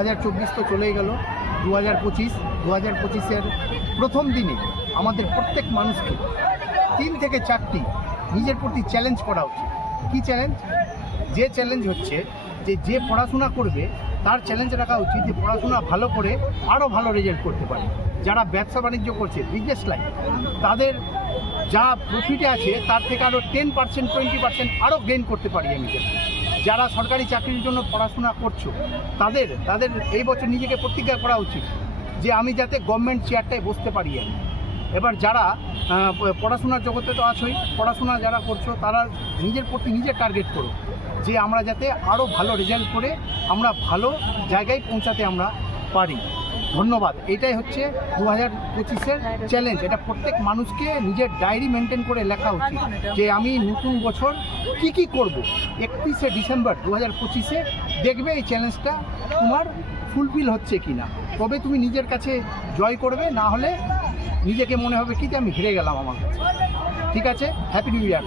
হাজার চব্বিশ তো চলেই গেল। দু হাজার পঁচিশ দু হাজার পঁচিশের প্রথম দিনে আমাদের প্রত্যেক মানুষকে তিন থেকে চারটি নিজের প্রতি চ্যালেঞ্জ করা উচিত। কী চ্যালেঞ্জ যে চ্যালেঞ্জ হচ্ছে যে যে পড়াশোনা করবে, তার চ্যালেঞ্জ রাখা উচিত যে পড়াশোনা ভালো করে আরও ভালো রেজাল্ট করতে পারে। যারা ব্যবসা বাণিজ্য করছে বিজনেস লাইন তাদের যা প্রফিটে আছে, তার থেকে আরও টেন পার্সেন্ট টোয়েন্টি পার্সেন্ট আরও গেইন করতে পারি আমি। যারা সরকারি চাকরির জন্য পড়াশোনা করছ, তাদের তাদের এই বছর নিজেকে প্রতিজ্ঞা করা উচিত যে আমি যাতে গভর্নমেন্ট চেয়ারটায় বসতে পারি আমি। এবার যারা পড়াশোনার জগতে তো আছোই, পড়াশোনা যারা করছ, তারা নিজের প্রতি নিজে টার্গেট করো, যে আমরা যাতে আরও ভালো রেজাল্ট করে আমরা ভালো জায়গায় পৌঁছাতে আমরা পারি। ধন্যবাদ। এটাই হচ্ছে দু হাজার পঁচিশের চ্যালেঞ্জ এটা প্রত্যেক মানুষকে নিজের ডায়েরি মেনটেন করে লেখা উচিত যে আমি নতুন বছর কি কি করব। একত্রিশে ডিসেম্বর দু হাজার পঁচিশে দেখবে এই চ্যালেঞ্জটা তোমার ফুলফিল হচ্ছে কি না তবে তুমি নিজের কাছে জয় করবে, না হলে নিজেকে মনে হবে কি যে আমি হেরে গেলাম আমার কাছে। ঠিক আছে? Happy new year